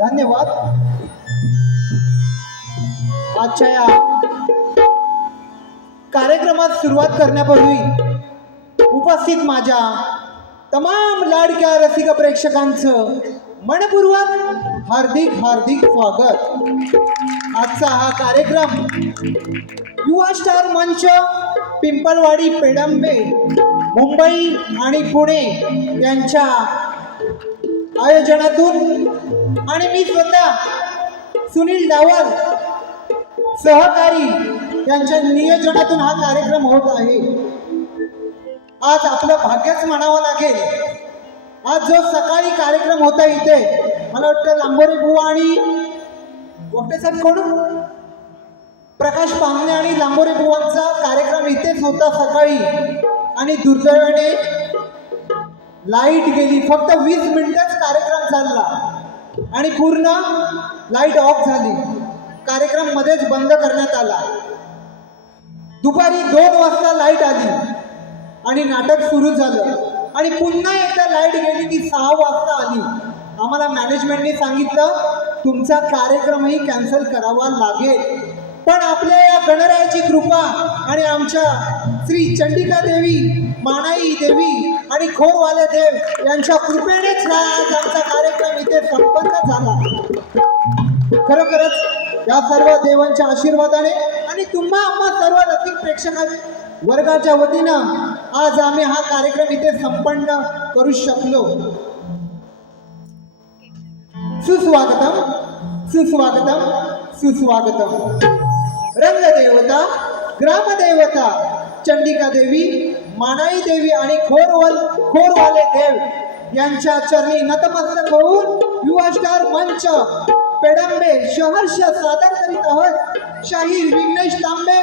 धन्यवाद. आजच्या या कार्यक्रमात सुरुवात करण्यापूर्वी उपस्थित माझ्या तमाम लाडक्या रसिक प्रेक्षकांचं मनपूर्वक हार्दिक हार्दिक स्वागत. आजचा हा कार्यक्रम युवा स्टार मंच पिंपळवाडी पेडंबे मुंबई आणि पुणे यांच्या आयोजनातून आणि मी स्वतः सुनील डावल सहकारी यांच्या नियोजनातून हा कार्यक्रम होत आहे. आज आपलं भाग्यच म्हणावं लागेल. आज जो सकाळी कार्यक्रम होता इथे, मला वाटतं लांबोरे बुवा आणि गोपटे साहेब कोण, प्रकाश पांगणे आणि लांबोरे बुवांचा कार्यक्रम इथेच होता सकाळी, आणि दुर्दैवाने लाईट गेली. फक्त 20 मिनिटच कार्यक्रम चालला आणि पूर्ण लाईट ऑफ झाली. कार्यक्रम मध्येच बंद करण्यात आला. दुपारी 2 वाजता लाईट आली आणि नाटक सुरू झालं आणि पुन्हा एकदा लाईट गेली ती 6 वाजता आली. आम्हाला मॅनेजमेंटने सांगितलं तुमचा कार्यक्रमही कॅन्सल करावा लागेल. पण आपल्या या गणरायाची कृपा आणि आमच्या श्री चंडिका देवी, मानाई देवी आणि खोरवाले देव यांच्या कृपेनेच आज आमचा कार्यक्रम इथे संपन्न झाला. खरोखरच या सर्व देवांच्या आशीर्वादाने आणि तुम्हा आम्हा सर्व रसिक प्रेक्षक वर्गाच्या वतीनं आज आम्ही हा कार्यक्रम इथे संपन्न करू शकलो. सुस्वागतम सुस्वागतम सुस्वागतम. रंगदेवता, ग्रामदेवता चंडिका देवी, मानाई देवी आणि खोरवाले देव यांच्या चरणी नतमस्तक होऊन युवा स्टार मंच पेडंबे सहर्ष सादर करीत आहोत शाहीर विघ्नेश तांबे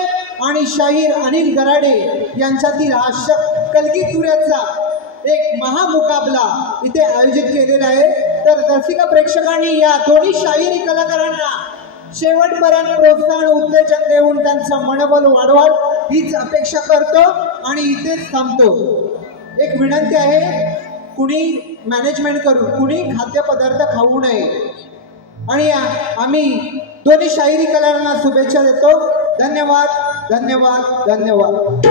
आणि शाहीर अनिल गराडे यांच्यातील हा कलगी तुऱ्याचा एक महामुकाबला इथे आयोजित केलेला आहे. तर रसिक प्रेक्षकांनी या दोन्ही शाहिरी कलाकारांना शेवटपर्यंत प्रोत्साहन उत्तेजन देऊन त्यांचं मनोबल वाढवाल हीच अपेक्षा करतो आणि इथेच थांबतो. एक विनंती आहे, कुणी मॅनेजमेंट करून कुणी खाद्यपदार्थ खाऊ नये आणि आम्ही दोन्ही शाहिरी कलाकारांना शुभेच्छा देतो. धन्यवाद धन्यवाद धन्यवाद.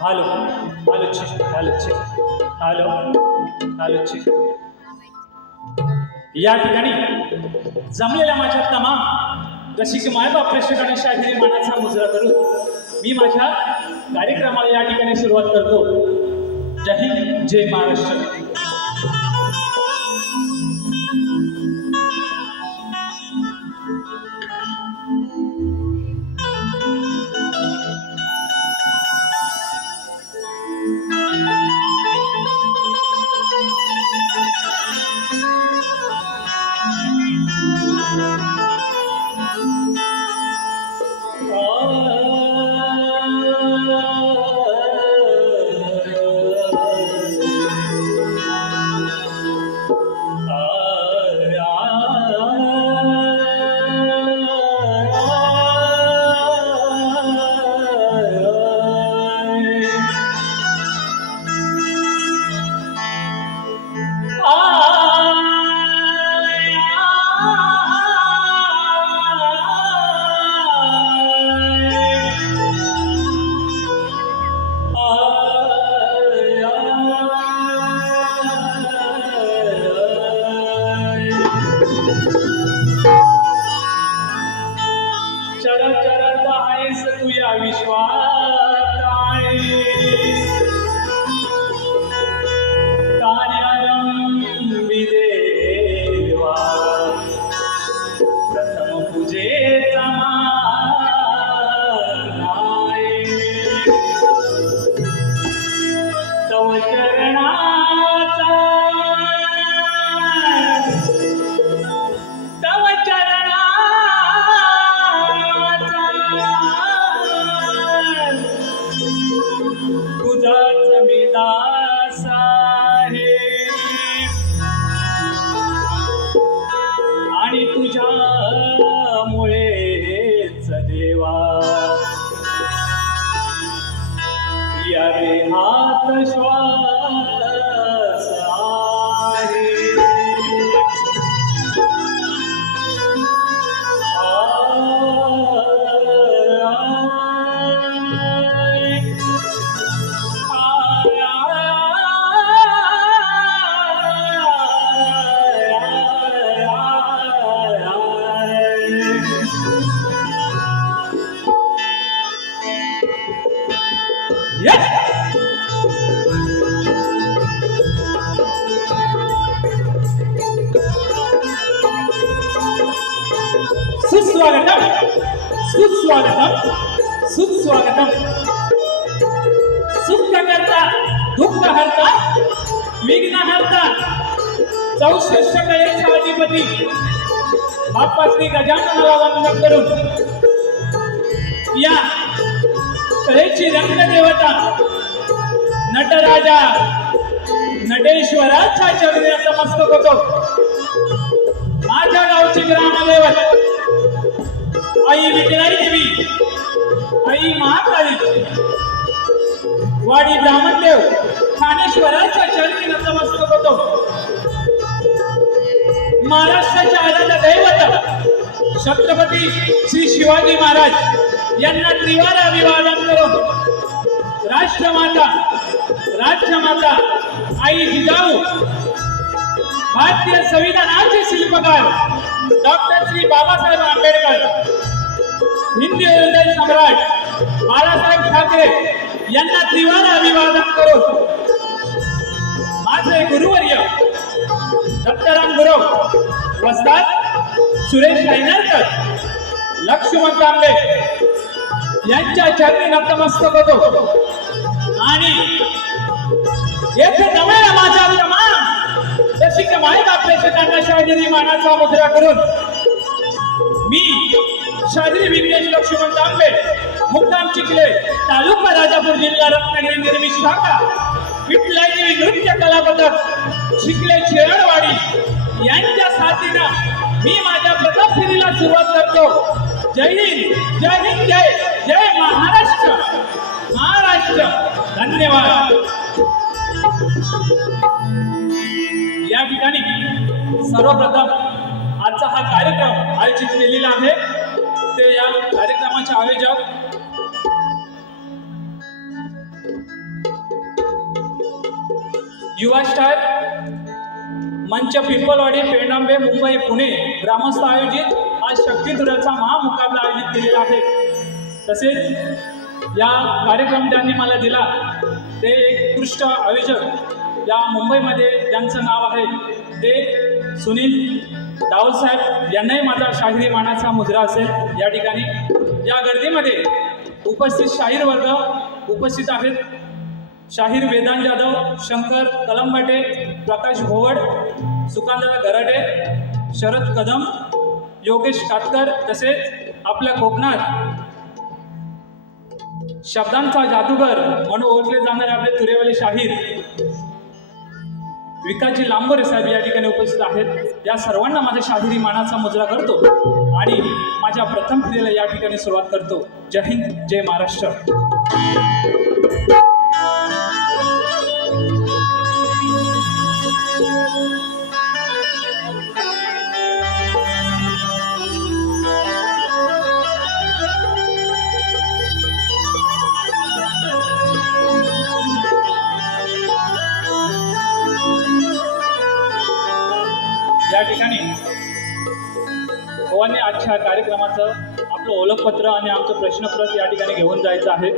Hello hello check hello check hello hello check. या ठिकाणी जमलेल्या माझ्या तमाम रसिक मायबाप प्रेक्षकांनी शाहिरी मानाचा मुजरा करून मी माझ्या कार्यक्रमाला या ठिकाणी सुरुवात करतो. जय हिंद जय महाराष्ट्र. सुस्वागतम सुस्वागतम सुस्वागतम. सुख करता दुःख हरता विघ्न हरता 64 कळेचा अधिपती बाप्पा श्री गजाननाला वंदन करून या कळेची रंगदेवता नटराजा नटेश्वराच्या चरणी नतमस्तक होतो. माझ्या गावची ग्रामदेवत आई विठ्ठलाई देवी, आई महाकाली, वाडी ब्राह्मणदेव ठाणेश्वराच्या चरणी नतमस्तक होतो. महाराष्ट्राच्या आराध्य दैवत छत्रपती श्री शिवाजी महाराज यांना त्रिवार अभिवादन करून राष्ट्रमाता राज्यमाता आई जिजाऊ, भारतीय संविधानाचे शिल्पकार डॉक्टर श्री बाबासाहेब आंबेडकर, हिंदी हृदय सम्राट बाळासाहेब ठाकरे यांना त्रिवार अभिवादन करून माझे गुरुवर्य दत्ताराम गुरव, वस्ताद सुरेश रायनारकर, लक्ष्मण कांबळे यांच्या चरणी नतमस्तक होतो. आणि येथे जवळ माझ्या तमाम रसिक माय बापल्याच्या त्यांना शाहिरी मानाचा मुद्रा करून मी शाहिरी विघ्नेश लक्ष्मण तांबे, मुक्काम चिखले, तालुका राजापूर, जिल्हा रत्नागिरी, निर्मित शाखा विठ्ठलाई नृत्य कला पथक चिखले चेरडवाडी यांच्या साथीनं मी माझ्या प्रताप फेरीला सुरुवात करतो. जय हिंद, जय हिंद, जय जय महाराष्ट्र, महाराष्ट्र. धन्यवाद. या ठिकाणी सर्वप्रथम आजचा हा कार्यक्रम आयोजित केलेला आहे ते या कार्यक्रमाचे आयोजक युवा स्टार मंच पिंपळवाडी, पेंडांबे, मुंबई, पुणे ग्रामस्थ आयोजित आज शक्तिधुराचा महामुकाबला आयोजित केलेला आहे. तसेच या कार्यक्रम ज्यांनी मला दिला ते एक उत्कृष्ट आयोजक या मुंबईमध्ये ज्यांचं नाव आहे ते सुनील डावलसाहेब यांनाही माझा शाहिरी मानाचा मुजरा असेल. या ठिकाणी या गर्दीमध्ये उपस्थित शाहीर वर्ग उपस्थित आहेत. शाहीर वेदांत जाधव, शंकर कलंबाटे, प्रकाश भोवड, सुकांतदा गराडे, शरद कदम, योगेश कातकर, तसेच आपल्या कोकणात शब्दांचा जादूगर म्हणून ओळखले जाणारे आपले तुरेवाले शाहीर विकासजी लांबोरे साहेब या ठिकाणी उपस्थित आहेत. या सर्वांना माझ्या शाहिरी मानाचा मुजरा करतो आणि माझ्या प्रथम फेरीला या ठिकाणी सुरुवात करतो. जय हिंद, जय महाराष्ट्र. या ठिकाणी पवारने आजच्या कार्यक्रमाचं आपलं ओळखपत्र आणि आमचं प्रश्नपत्र या ठिकाणी घेऊन जायचं आहे.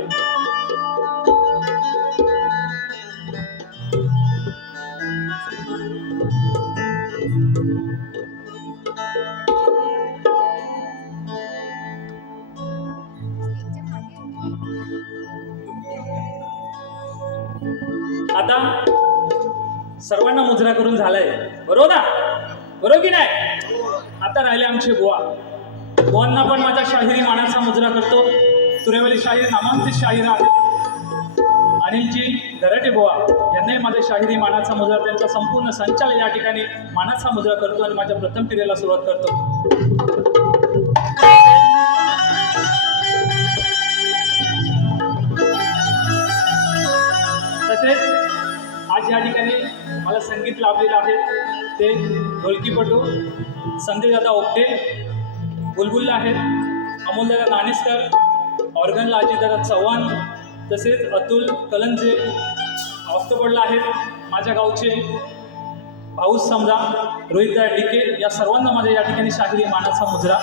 आता सर्वांना मुजरा करून झालाय, बरोबर ना? बरोबर की नाही? आता राहिले आमचे बुवा. बुवांना पण माझ्या शाहिरी मानाचा मुजरा करतो. तुरेवाली शाहीर नामांकित शाहीर आहेत. अनिलजी गराटे बुवा यांनाही माझ्या शाहिरी मानाचा मुजरा, त्यांचा संपूर्ण संचालक या ठिकाणी मानाचा मुजरा करतो आणि माझ्या प्रथम फेरीला सुरुवात करतो. तसेच आज या ठिकाणी मला संगीत लाभलेलं आहे ते ढोलकीपटू संजयदादा ओपटे, बुलबुलला आहेत अमोलदादा नाणेसकर, ऑर्गनला अजितदादा चव्हाण, तसेच अतुल कलंजे ऑक्टोबरला आहेत माझ्या गावचे भाऊस समजा रोहितदादा डिके. या सर्वांना माझ्या या ठिकाणी शाहिरी मानाचा मुजरा.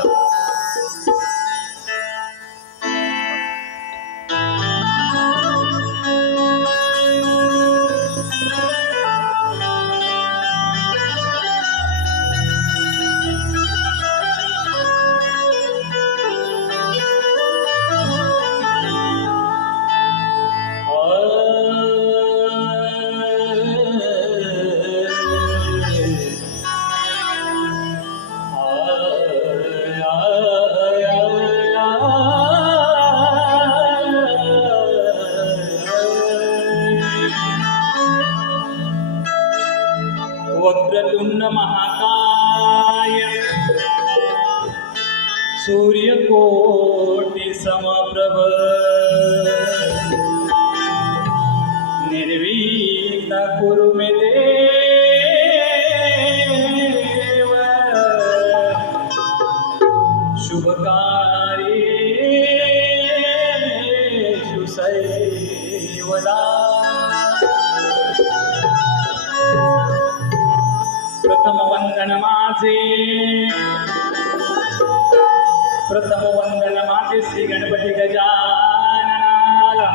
वक्रतुंड महाकाय सूर्यकोटि समप्रभ निर्विघ्न कुरु मे देव शुभकार्येषु सर्वदा प्रथम वंदन माझे श्री गणपती गजाननाला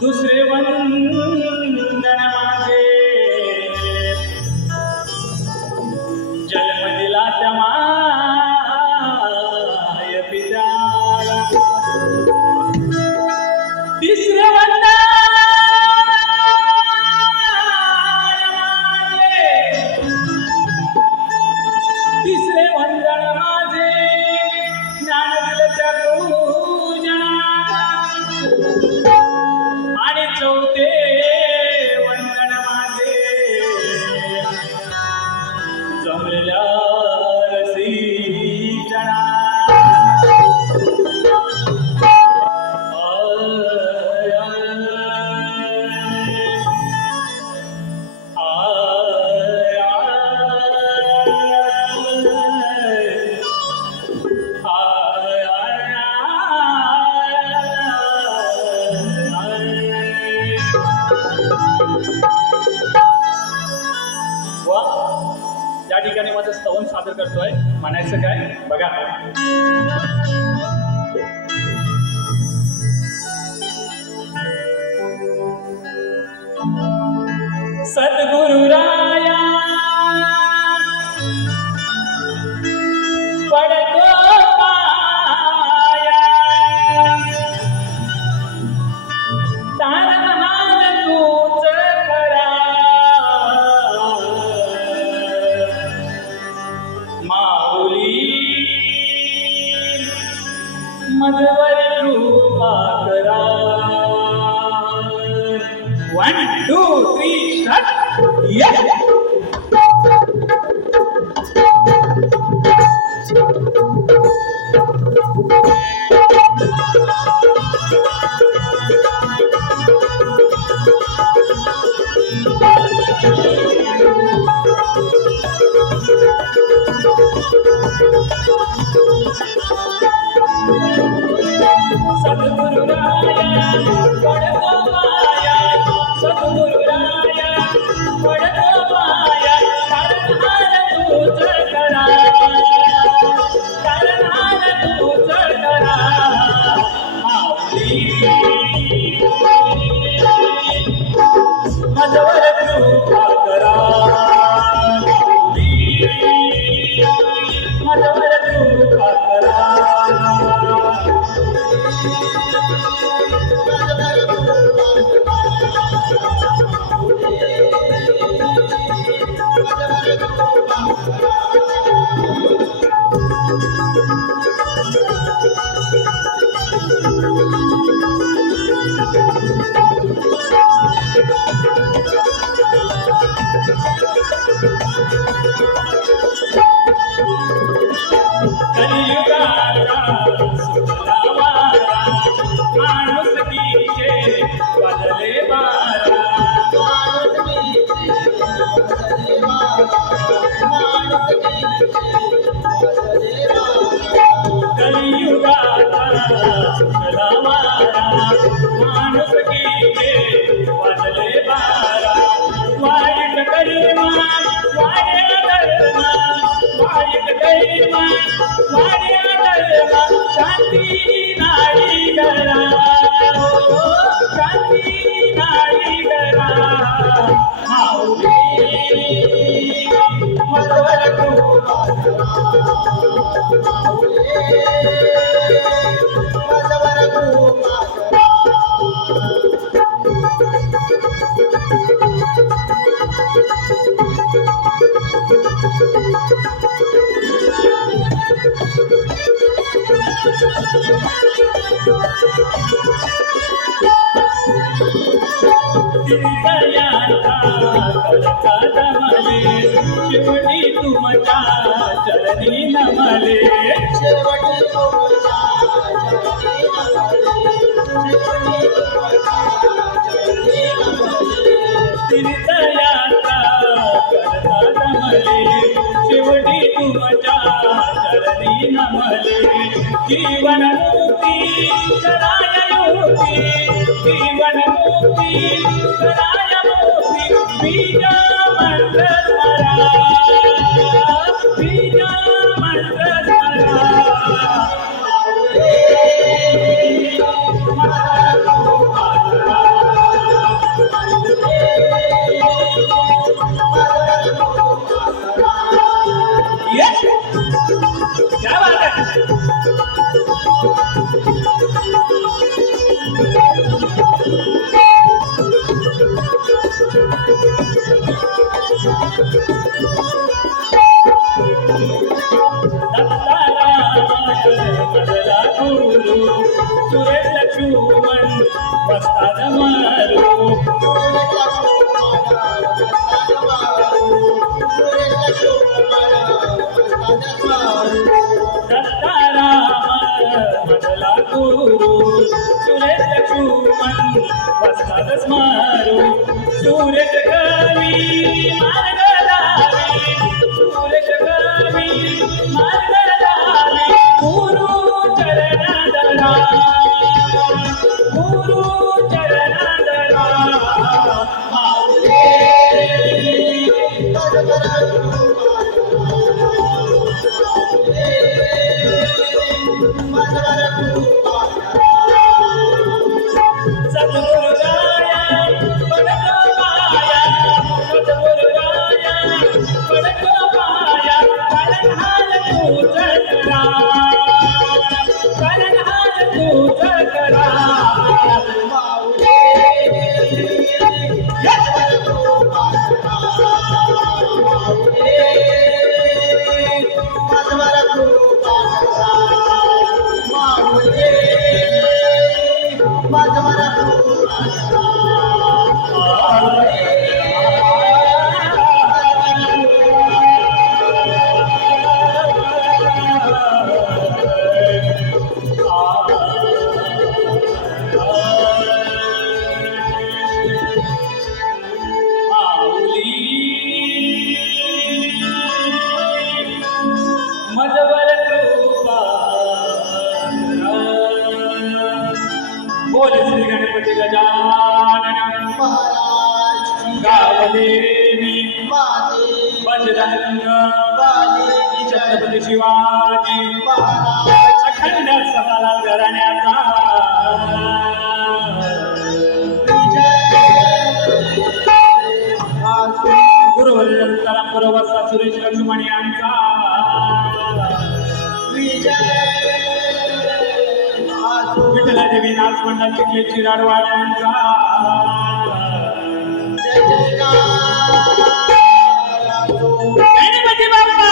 दुसरे वंदन माझे जन्म दिला त्या माय पित्याला तिसरे वंदन तिसरे वंदन माझे ज्ञान दिलं त्या गुरुजनाला आणि चौथे वंदन माझे जमलेल्या रसिकजना या ठिकाणी माझं स्तवन सादर करतोय म्हणायचं काय बघा सद्गुरु राया पडतो पाया तारणहार तूच करा माऊली मजवर कृपा करा 1 2 3 स्टार्ट yes सद्गुरु राया पडतो पाया सद्गुरु राया पडतो पाया तारणहार तूच करा तारणहार तूच करा माझ्यावर कृपा करा माझ्यावर कृपा करा शांती नाही करा शांती नाही करा माझ्यावर कृपा करा माझ्यावर कृपा करा दयाचा करता दमले शेवटी तुमच्या चरणी नमले शेवटी तुमच्या चरणी नमले शेवटी तुमच्या चरणी नमले दयाचा करता दमले शेवटी तुमच्या चरणी नमले जीवनमुक्ती करायमुक्ती जीवनमुक्ती करायमुक्ती बीज मंत्र स्मरा बीज मंत्र स्मरा Yes! क्या बात है दत्तारामायण गुरु सुरेश लक्ष्मण वस्ताद मारू दत्तारामायण गुरु सुरेश लक्ष्मण वस्ताद स्मारू सुरेश कवी मार्ग लावी सुरेश कवी मार्ग लावी गुरु चरण दरा गुरु चरण दरा सद्गुरुराया पडको पाया सद्गुरुराया पडको पाया करणहार तूच करा करणहार तूच करा बोल श्री गणपती गजानन महाराज गावदेवी महादेव बजरंग वालेली छत्रपती शिवाजी महाराज अखंड सकाला घराण्याचा गुरुवर्य परमपुरवस्ता सुरेश लक्ष्मण यांचा विठ्ठला देवी नाच मंडळ चिखली चिराडवाड्यांचा गणपती बाप्पा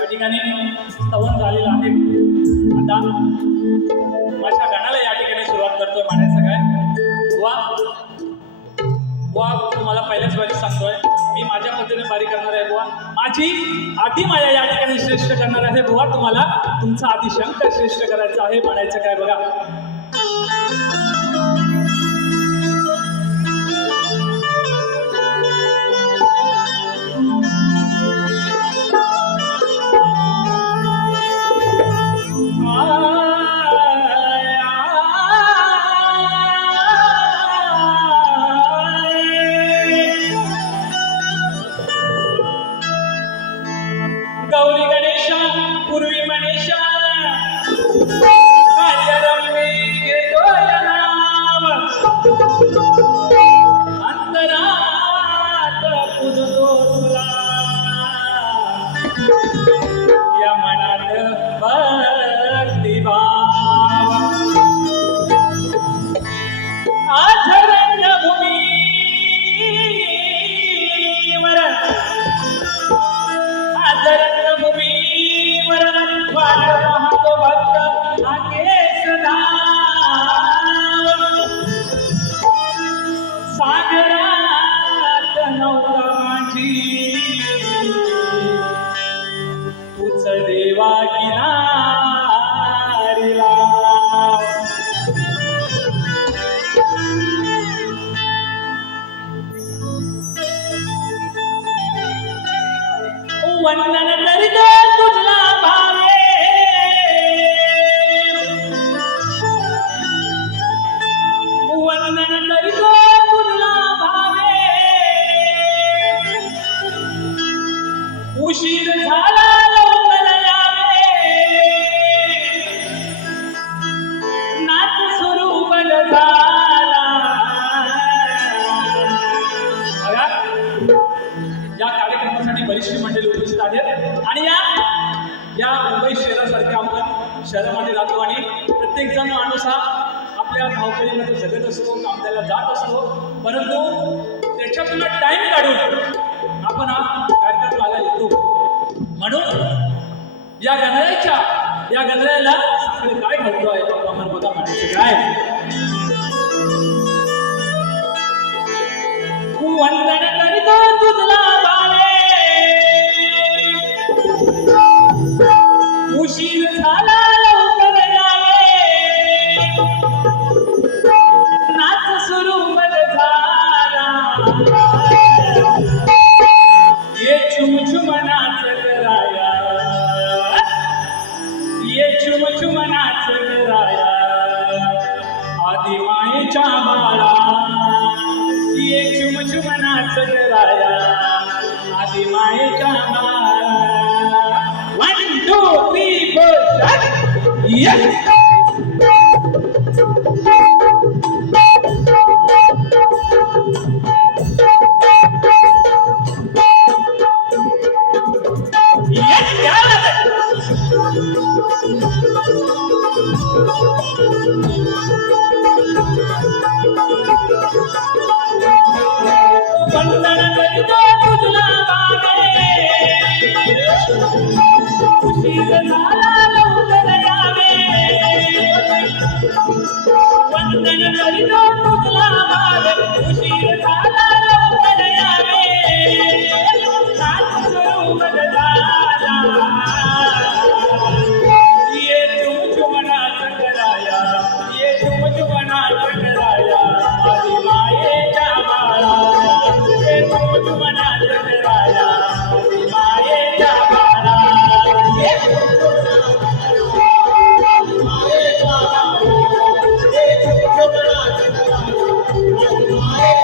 स्तवन झालेलं आहे. आता माझ्या गाण्याला या ठिकाणी सुरुवात करतोय म्हणायचं काय वा वा तुम्हाला पहिल्याच वेळी सांगतोय मी मी माझ्या पद्धतीने बारी करणार आहे बुवा. माझी आधी माया या ठिकाणी श्रेष्ठ करणार आहे बुवा. तुम्हाला तुमचा आधी शंकर श्रेष्ठ करायचा आहे. म्हणायचं काय बघा. गौरी गणेशा पूर्वी मनीषा कार्यरम्य घेतोय नाव अंतरात पूजतो तुला या मनात भक्तिभाव आज रंगभूमीवर आज रंगभूमीवर वाढतो भक्त आकेश धाव सागरात नौका माझी तुझ देवा किनारीला वंदन करीतो तुझला भावे वंदन करीतो तुझला भावे उशीर झाला लवकर यावे नाच सुरू बंद झाला बघा. या कार्यक्रमासाठी बरीचशी मंडळी उपस्थित आहेत आणि या मुंबई शहरासारख्या आपण शहरामध्ये राहतो आणि प्रत्येक जण माणूस हा आपल्या धावपळीमध्ये जगत असतो, कामद्याला जात असतो, परंतु त्याच्यातून टाइम काढून आपण हा कार्यक्रम पाहायला येतो. म्हणून या गणरायाला साखळी काय घालतो आहे आपण बघा. म्हणायचं काय. वंदन करीतो तुझला भावे उशीर झाला लवकर यावे नाच सुरू बंद झाला ये चुम चुम नाच कराया ये चुम चुम नाच कराया आदि मायेच्या बाळा ये चुम चुम नाच कराया आदि मायेच्या बाळा. 1 2 3 4 yes. Yes, क्या बात है. वंदन करीतो तुझला भावे उशीर झाला लवकर यावे वंदन करीतो तुझला भावे उशीर झाला लवकर यावे नाच सुरू बंद झाला ये चुम चुम नाच कराया ये चुम चुम नाच कराया आदि मायेच्या बाळा ये चुम चुम नाच कराया आदि मायेच्या बाळा. ये मायेच्या बाळा, ये चुप चुप नाच कराया, आदि मायेच्या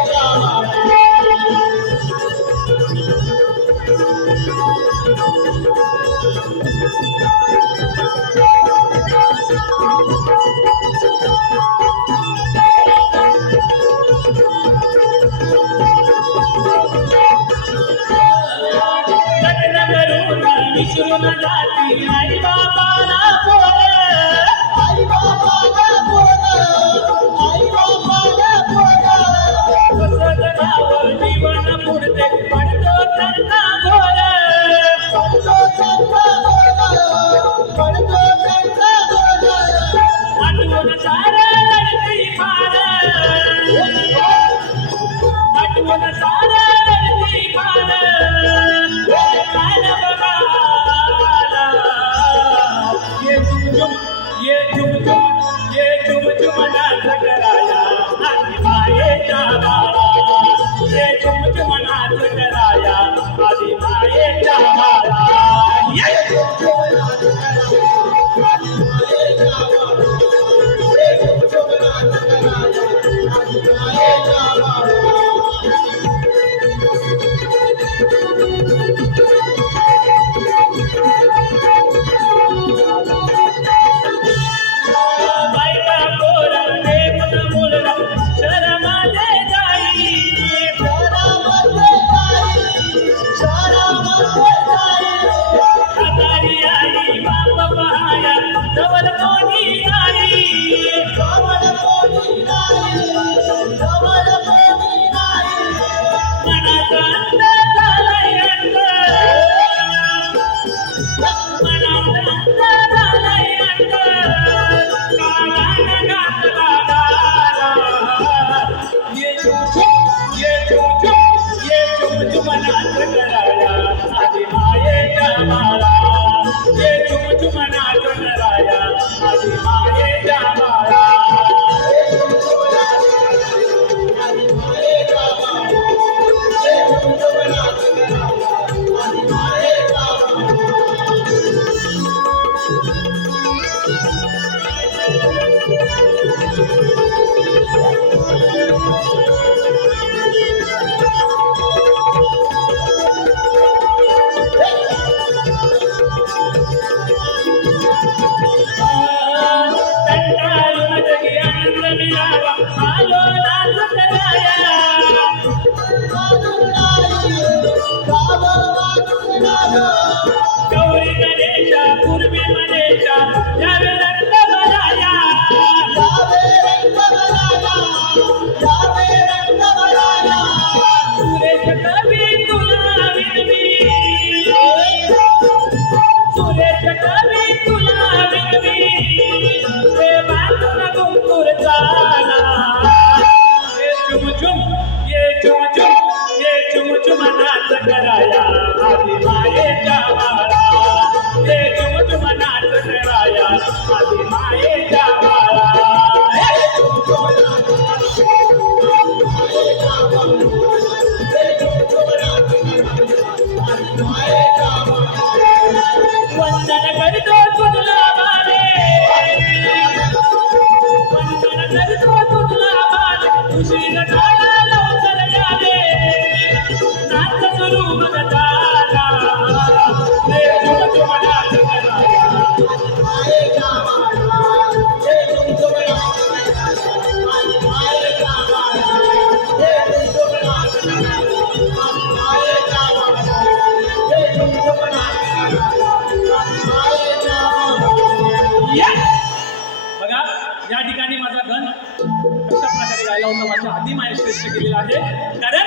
केला होता माझ्या आदिमाये श्रेष्ठ केलेला आहे. कारण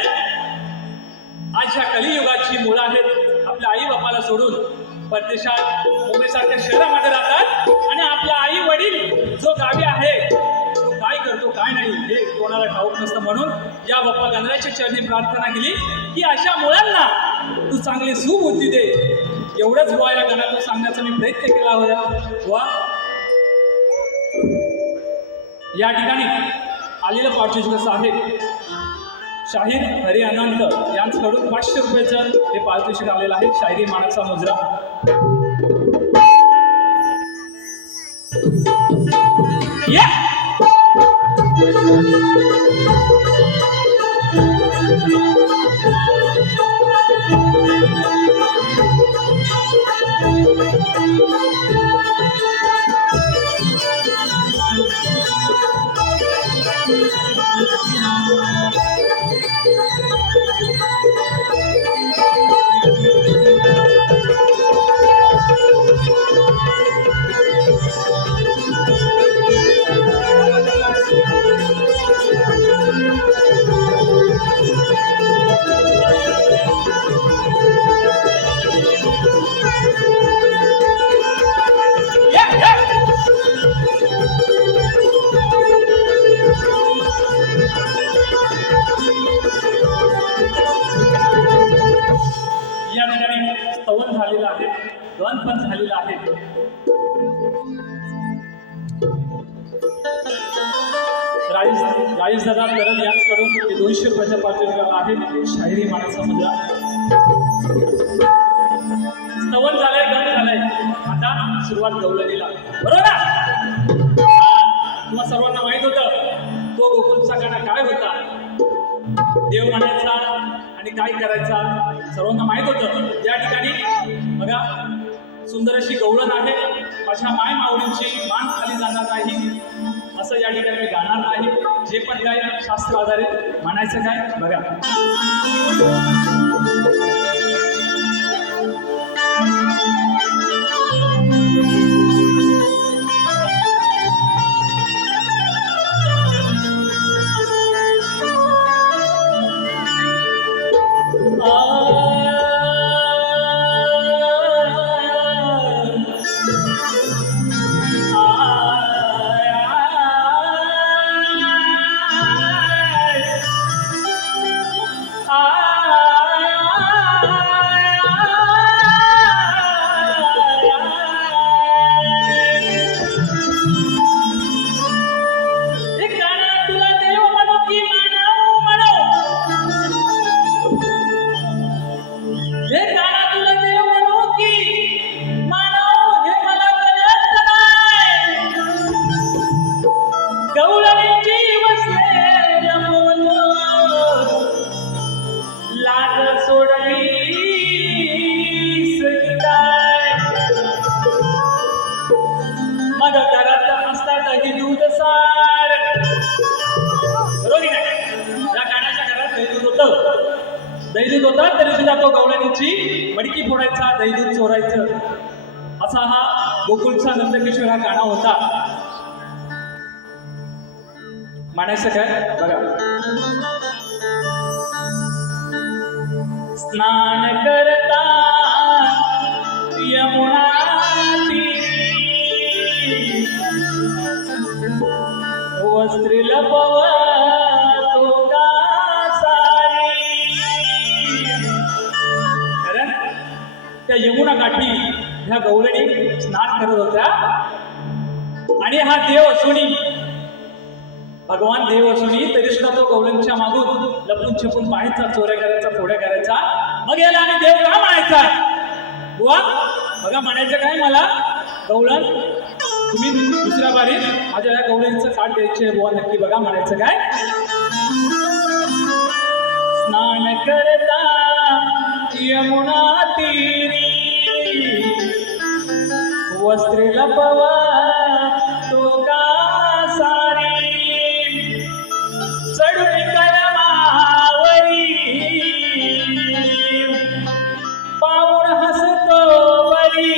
आज ह्या कलियुगाची मुलं आहेत आपल्या आई बापाला सोडून परदेशात मुंबईसारख्या शहरामध्ये राहतात आणि आपला आई वडील जो गावी आहे तो काय करतो काय नाही हे कोणाला ठाऊक नसतं. म्हणून या बाप्पा गणरायाच्या चरणी प्रार्थना केली की अशा मुलांना तू चांगली सुबुद्धी दे. एवढंच बुवा या गाण्यातून सांगण्याचा मी प्रयत्न केला होता. बुवा या ठिकाणी आलेलं पारितोषिक कसं आहे, शाहीर हरी अनंत यांच्याकडून 500 रुपयाचं हे पारितोषिक आलेलं आहे. शायरी मानाचा मुजरा. या ठिकाणी स्तवन झालेलं आहे, गण पण झालेलं आहे. राजेश दादा करद यांच्याकडून 200 रुपयाच्या पारितोषिक आहे. शाहिरी मानाचा मुद्रा. स्तवन झालंय, गण झालंय, आता सुरुवात गवलनीला. बरोबर ना? तुम्हा सर्वांना माहित होतं तो गोकुळचा गाणं काय होता, देव म्हणायचा आणि काय करायचा सर्वांना माहित होतं. या ठिकाणी बघा सुंदर अशी गवळण आहे. माझ्या माय माऊलींची मान खाली जाणार नाही असं या ठिकाणी मी गाणार नाही. जे पण काय शास्त्र आधारे म्हणायचं काय बघा. दैदूत होता तरी सुद्धा तो गवळणीची मडकी फोडायचा, दैदूत चोरायचं, असा हा गोकुळचा नंदकिशोर हा गाणा होता. म्हणायचं काय बघा. स्नान करता यमुना तीरी वस्त्र लपवा त्या यमुना काठी ह्या गवळणी स्नान करत होत्या आणि हा देव असूनी भगवान देव असूनी तरी सुद्धा तो गवळणीच्या मागून लपून छपून पाहायचा, चोऱ्या करायचा, फोड्या करायचा. मग याला आणि देव का म्हणायचा बुवा बघा. म्हणायचं काय मला, गवळण तुम्ही दुसऱ्या बारीत माझ्या या गवळणीचं काठ द्यायचे बुवा नक्की बघा. म्हणायचं काय, स्नान करता यमुना तीरी वस्त्र लपवा तो का सारी चढून कलमावरी पाहून हसतो बरी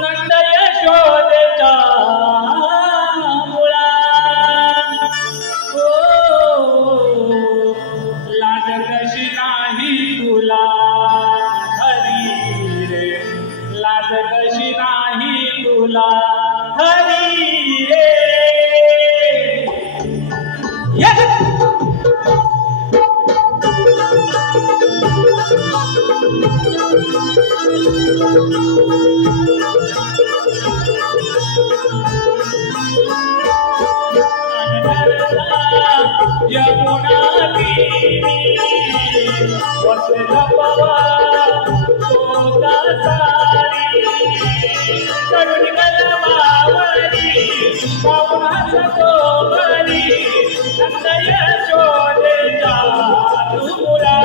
नंद यशोदेच्या मुळा. तुला हरी रे यमुना वसला पवा होता सारी करुणी कलमावरी पावनाचा कोवरी नंदय शोधे जातुरा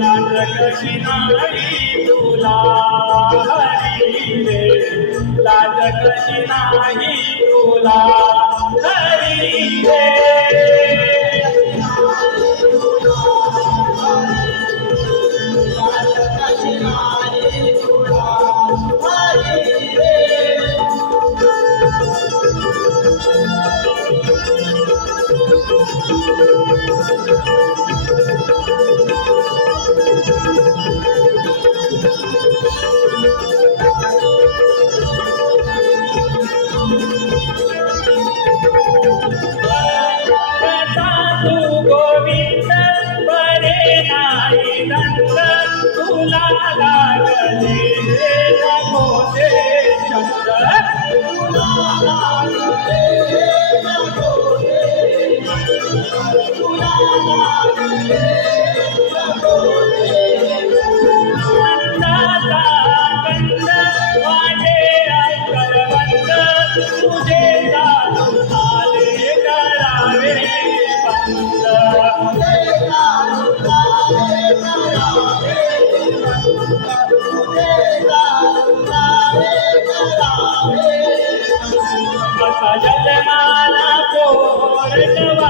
लाज कशी नाही तुला हरी रे लाज कशी नाही तुला हरी रे गोविंद बरे नाही दंड तुला लागले नकोते चंद्र नंदाचा कंद वाटे करवंद तुझे चालू आले करावे जलमाला पोरटवाली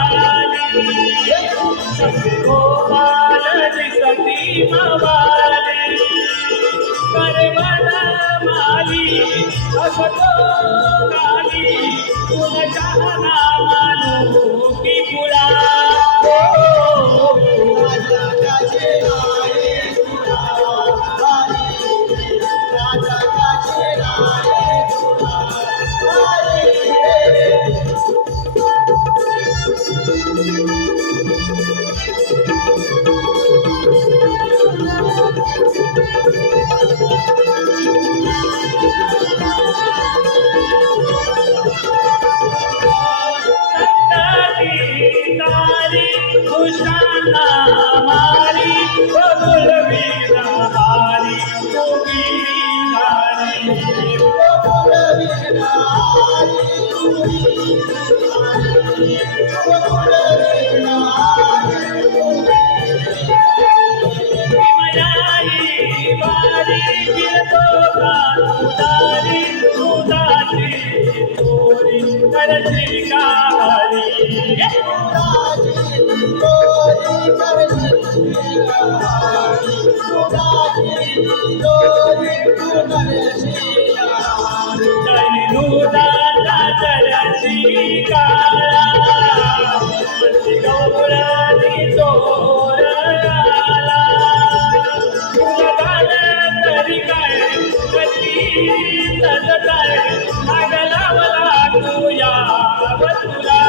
सखी गोपाल दिसती मवाली करवला माली असतो गाली तुझ्या नामानु की तुला मारी बबुल वीरा मारी तुगी वीरानी बबुल वीरा बबुल वीरा मयाई बारी गिरतो का उदारी उदासी चोरी करची का हरी गौरानी तोरला तरी काय कधी काय मागलावला तू या तुला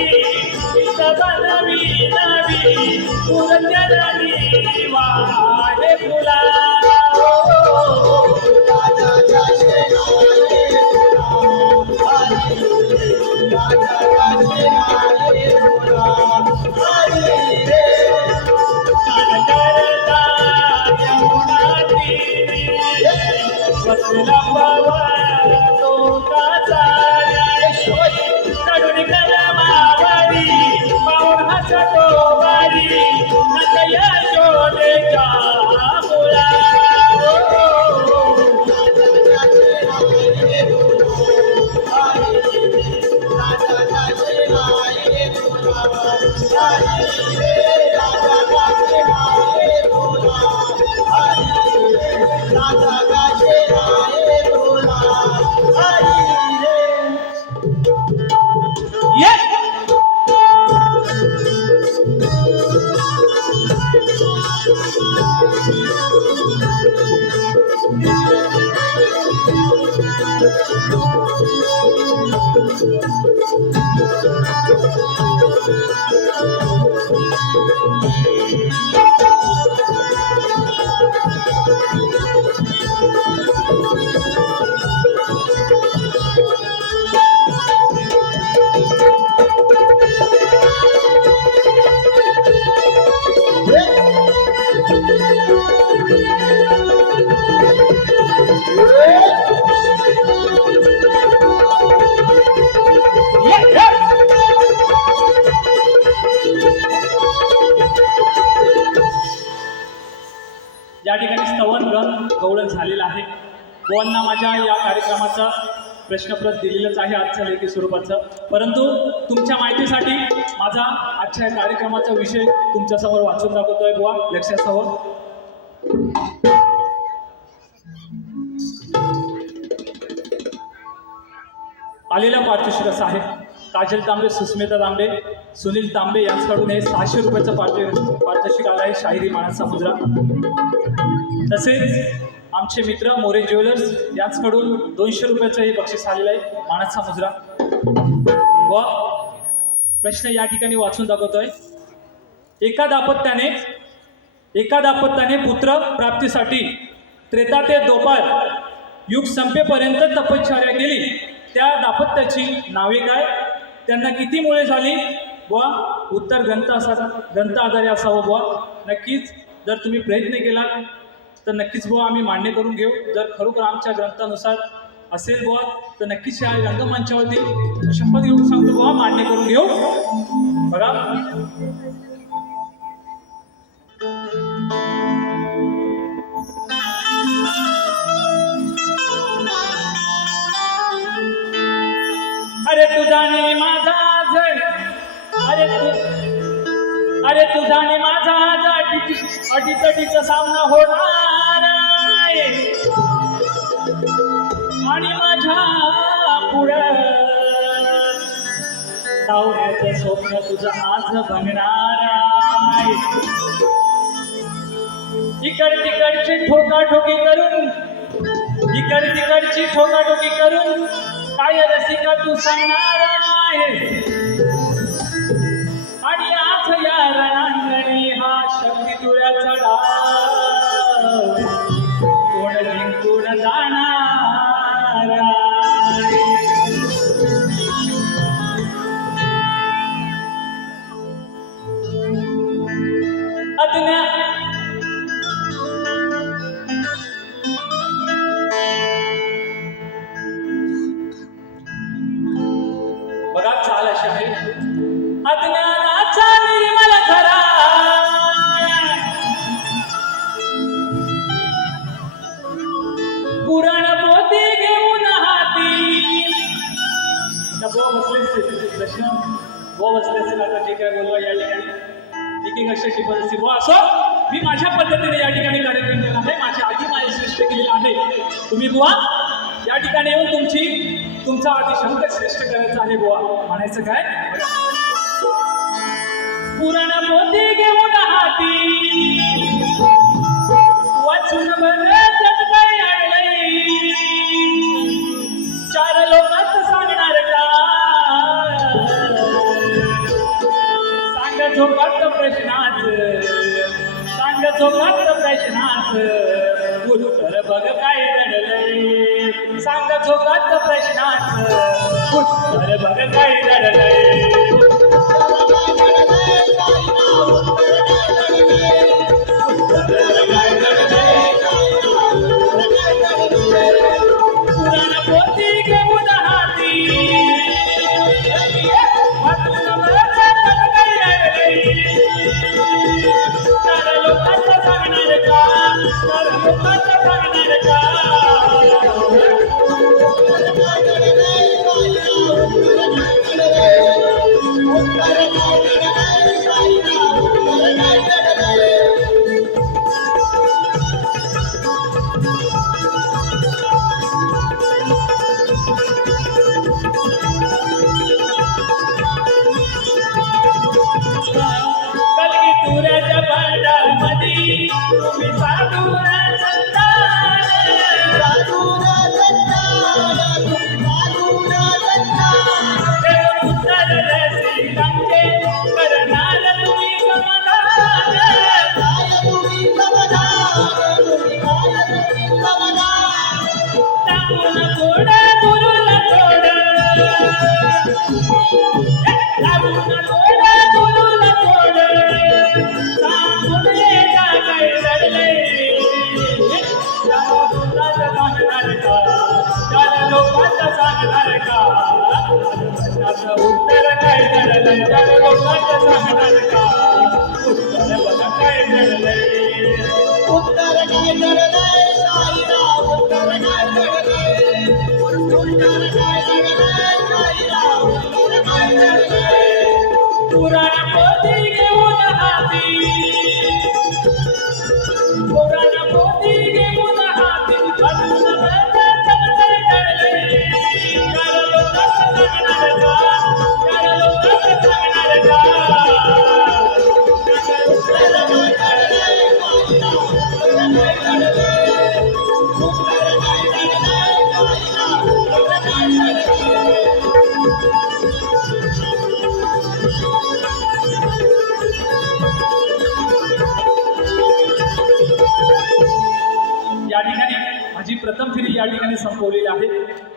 वारी इथं बनवी नवी पुरंदरानी वाहे फुला बसला पवन तो कडून मावरी पाऊन हसतो वारी नकया शोधेच्या मुला या ठिकाणी स्तवन गवळण झालेलं आहे. बुवांना माझ्या या कार्यक्रमाचा प्रश्नप्रत दिलेलंच आहे आजच्या लेखी स्वरूपाचं. परंतु तुमच्या माहितीसाठी माझा आजच्या या कार्यक्रमाचा विषय तुमच्यासमोर वाचून दाखवतोय बुवा लक्षासमोर. आलेला पारितोषिक असं आहे. काजल तांबे, सुस्मिता तांबे, सुनील तांबे यांच्याकडून हे 600 रुपयाचं पारितोषिक आलं आहे शाहिरी मानाचा मुजरा. तसेच आमचे मित्र मोरे ज्वेलर्स यांच्याकडून 200 रुपयाचं हे बक्षीस आलेलं आहे मानाचा मुजरा. व प्रश्न या ठिकाणी वाचून दाखवतोय. एका दाम्पत्याने पुत्र प्राप्तीसाठी त्रेता ते द्वापार युग संपेपर्यंत तपश्चर्या केली. त्या दाम्पत्याची नावे काय? त्यांना किती मुले झाली? व उत्तर ग्रंथ आधारे असावं बुवा. नक्कीच जर तुम्ही प्रयत्न केला तर नक्कीच बुवा आम्ही मान्य करून घेऊ. जर खरोखर आमच्या ग्रंथानुसार असेल बुवा तर नक्कीच या रंगमंचावरती शपथ घेऊन सांगतो बुवा मान्य करून घेऊ. बघा अरे तुझाने माझा अरे तुझाने माझा अटीतटीचा सामना होणार आहे आणि माझ्या पुढं धावण्याचं स्वप्न तुझं आज बनणार आहे. इकडची ठोकाठोकी करून काय रसिका तू सांगणार आहेस. आणि आज या रणांगणी हा शक्ती तुऱ्याचा डाव कोण जिंकून जाणार आहे. बघा चाल अशी आहे. अज्ञानाचा निर्मल झरा पुराण पोथी घेऊन हाती. बसले आता जे काय बोलवा या ठिकाणी एक अशी परिस्थिती बुवा असो. मी माझ्या पद्धतीने या ठिकाणी कार्यक्रम केला आहे. माझ्या आधी माझे श्रेष्ठ केलेला आहे. तुम्ही बुवा या ठिकाणी येऊन तुमचा आदिशंकर श्रेष्ठ करायचा आहे बुवा. म्हणायचं काय? पुराण पोथी घेऊन हाती वाचून बघत काय आणलंय चार लोकात सांगणार का. झोकात प्रश्नाच सांग झोकात प्रश्नाच उत्तर बघ काय दडलंय सांग झोकात प्रश्नाच उत्तर बघ काय दडलंय पुराण पोथी घेऊन हाती वाचून मरतात काही अडलंय. चार लोकांचं सांगणार का चार लोकांचं सांगणार का कलगी तुऱ्याच्या भांडामध्ये तुम्ही साधूर उत्तर रसिकांचे करणार तुम्ही समाधान टाकून थोडं गुरुला थोडं लागून थोडं गुरुला थोडं सांगून येता काय लढलंय त्या लोकांचं सांगणार का त्या लोकांचं सांगणार का प्रश्नाचं उत्तर काय दडलंय त्या लोकांचं सांगणार का उत्तर बघा काय दडलंय उत्तर काय दडलंय साईराम उत्तर काय दडलंय उत्तर काय दडलंय साईराम उत्तर काय दडलंय पुराण पोथी घेऊन हाती पुराण पोथी घेऊन हाती वाचून बघतात काही दडलंय चार लोकांचं सांगणार का चार लोकांचं सांगणार का उत्तर काय दडलंय साईराम उत्तर काय दडलंय उत्तर काय दडलंय साईराम उत्तर काय दडलंय या ठिकाणी माझी प्रथम फेरी या ठिकाणी संपवलेली आहे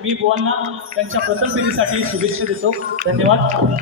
मी बुवांना त्यांच्या प्रथम फेरीसाठी शुभेच्छा देतो धन्यवाद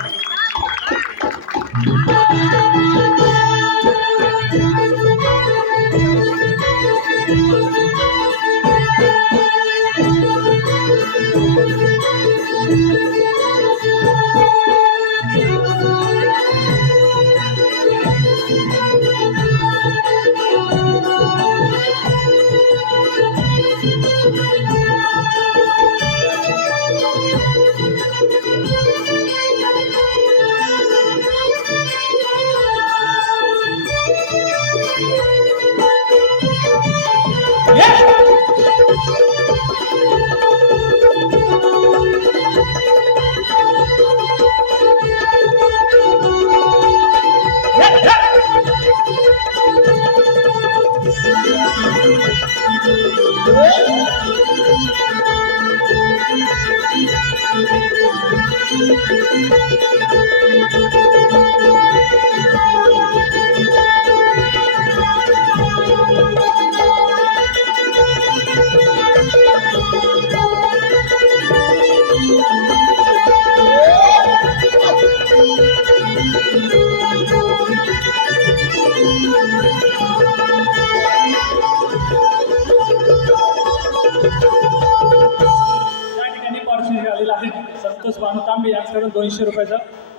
संतोष भानुतांबे यांच्याकडून 200 रुपयाचा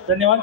धन्यवाद